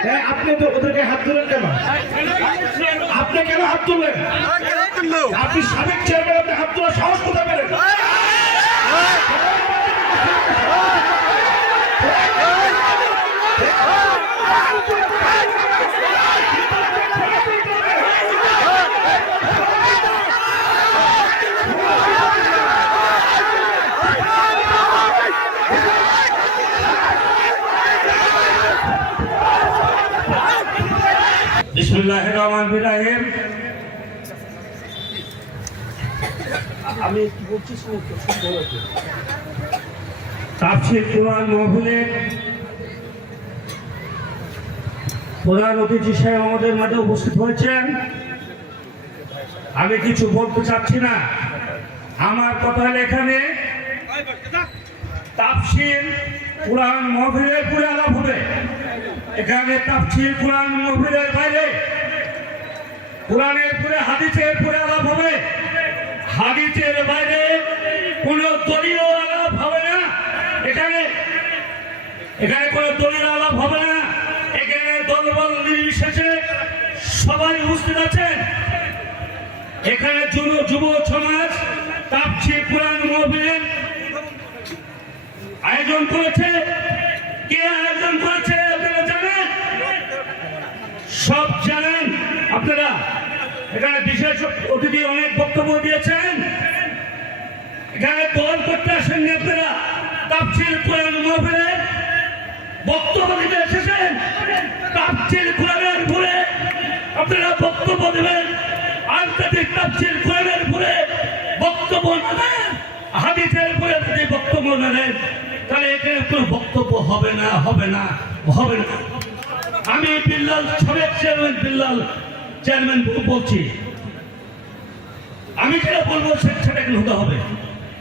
হ্যাঁ, আপনি তো ওদেরকে হাত তুলেন কেন? আপনি কেন হাত তুললেন? আপনি সাবেক চেয়ারম্যান হাত তোলার সাহস কোথায় পেলেন? বিসমুল্লাহ রহমান রাহিম। আমি বলছি তাফসির কোরআন মহফিলের প্রধান অতিথি সাহেব আমাদের মাঝে উপস্থিত হয়েছেন। আমি কিছু বলতে চাচ্ছি না। আমার কথা এখানে তাফসির কোরআন মহফিলের পুরে আলাপ হবে। এখানে তাফসির কোরআন মহফিলের বাইরে, কোরআনের পুরে, হাদিসের পুরে আলাপ হবে। হাদিসের বাইরে কোন দলীয় আলাপ হবে না। এখানে এখানে কোন দলীয় আলাপ হবে না। এখানে দলবল নির্বিশেষে সবাই উপস্থিত আছেন। এখানে যুব যুব সমাজ তাপসির কোরআন মহফিলের আয়োজন করেছে। কে আয়োজন জানেন সব জানেন। আপনারা এখানে বিশেষ অতিথি অনেক বক্তব্য দিয়েছেন। এখানে দল করতে আসেননি আপনারা। তাপসিল কোরআন মহফিলে বক্তব্য দিতে এসেছেন। তাপসিল কোরআনের উপরে আপনারা বক্তব্য দেবেন। আন্তর্জাতিক তাপসিল কোরআনের উপরে বক্তব্য না দেন হাদিসের উপরে যদি বক্তব্য না দেন তাহলে এখানে কোনো বক্তব্য হবে না হবে না হবে না। আমি বিল্লাল, সাবেক চেয়ারম্যান বিল্লাল, চেয়ারম্যান বলছি। আমি যেটা বলব সেটা কিন্তু হতে হবে।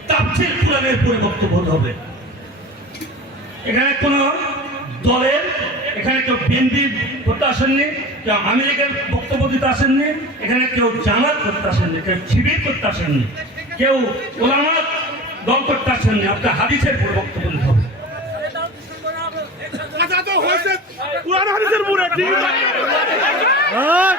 তাপসিল কোরআনের পরে বক্তব্য হতে হবে। এখানে কোন দলের, এখানে কেউ বিএনপি করতে আসেননি, কেউ আমেরিকার বক্তব্য দিতে আসেননি, এখানে কেউ জামাত করতে আসেননি, কেউ শিবির করতে আসেননি, কেউ ওলামাত দল করতে আসেননি। আপনার হাদিসের পরে বক্তব্য দিতে হবে। আচ্ছা হয়েছে কোরআন হাদিসের মুরে ঠিক আছে? হ্যাঁ,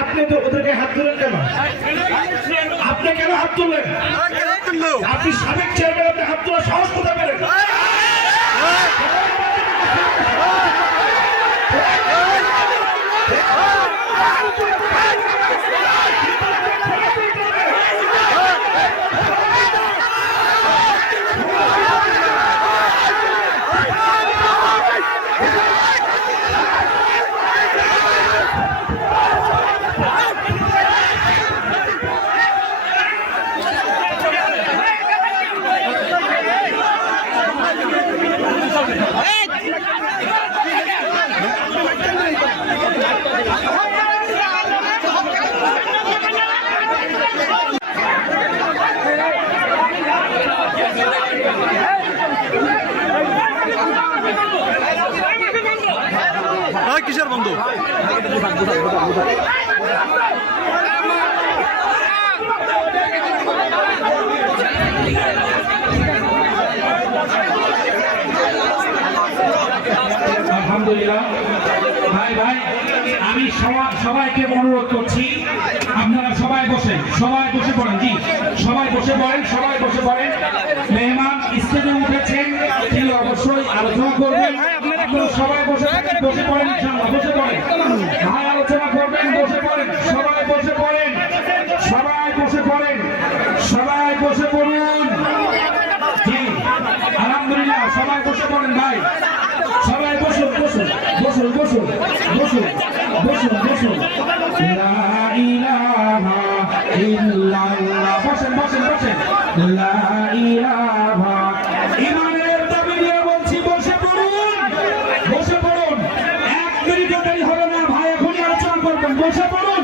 আপনি তো ওদেরকে হাত তুলেন কেন? আপনি কেন হাত তুললেন? আপনি সাবেক চেয়ারম্যান আপনি হাত তোলার সাহস কোথায় পেলেন? কিসের বন্ধ? আলহামদুলিল্লাহ। আমি সবাইকে অনুরোধ করছি। আপনারা সবাই বসেন সবাই বসে পড়েন জি। সবাই বসে পড়েন সবাই বসে পড়েন। মেহমান স্টেজে উঠেছেন তিনি অবশ্যই আলোচনা করবেন। সবাই বসে বসে পড়েন বসে পড়েন। ভাই আলোচনা করবেন বসে পড়েন সবাই বসে পড়েন। সবাই বসে পড়েন সবাই বসে পড়ুন। জি আলহামদুলিল্লাহ সবাই বসে পড়েন ভাই। সবাই বসুন বসুন বসুন বসুন। বসে পড়ুন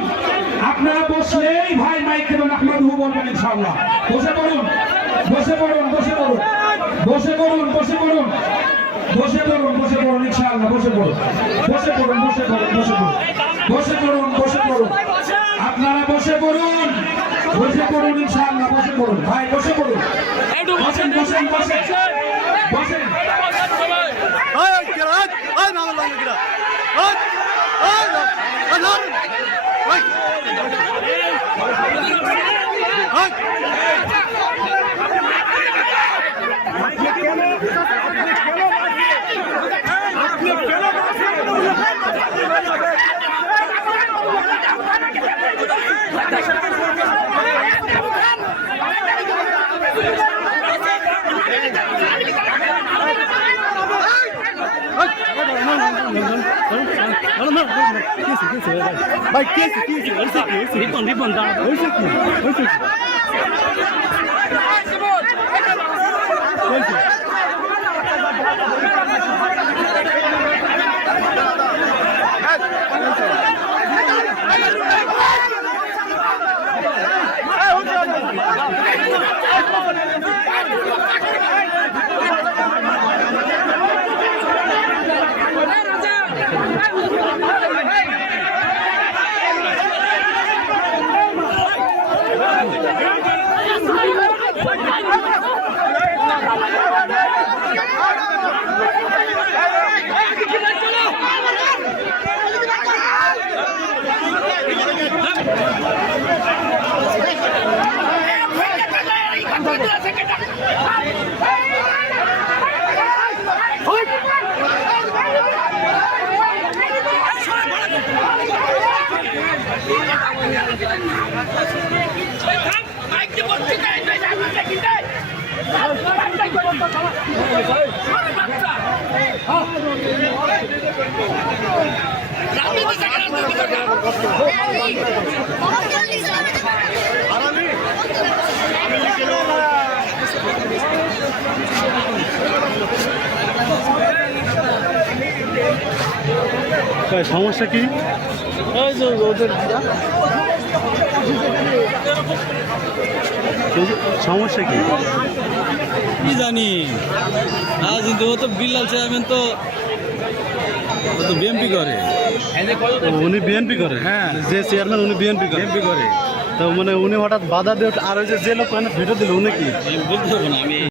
আপনারা বসলেই ভাই মাইক দেবেন আহমদহু বলবেন ইনশাআল্লাহ বসে পড়ুন বসে পড়ুন বসে পড়ুন বসে পড়ুন বসে পড়ুন বসে পড়ুন বসে পড়ুন ইনশাআল্লাহ বসে পড়ুন বসে পড়ুন বসে পড়ুন বসে পড়ুন বসে পড়ুন বসে পড়ুন আপনারা বসে পড়ুন বসে পড়ুন ইনশাআল্লাহ বসে পড়ুন ভাই বসে পড়ুন বসেন বসেন বসেন বসেন ওই কেরা ওই ওই নাম লাগে কেরা ওই ওই ওই নাম ওই ওই ভাই কে কি হইছে কি হইছে রিপন রিপন দাঁড়া হইছে কি হইছে কি হইছে Thank you. সমস্যা কি? ওদের সমস্যা কি? কি জানি? আজ তো বিল্লাল চেয়ারম্যান তো তো বিএনপি করে। উনি বিএনপি করে। হ্যাঁ। যে চেয়ারম্যান উনি বিএনপি করে। বিএমপি করে। তো মানে উনি হঠাৎ বাধা দিয়ে আর ওই যে লোক লোক ভিডিও দিল উনি কি? বলতে পারব না আমি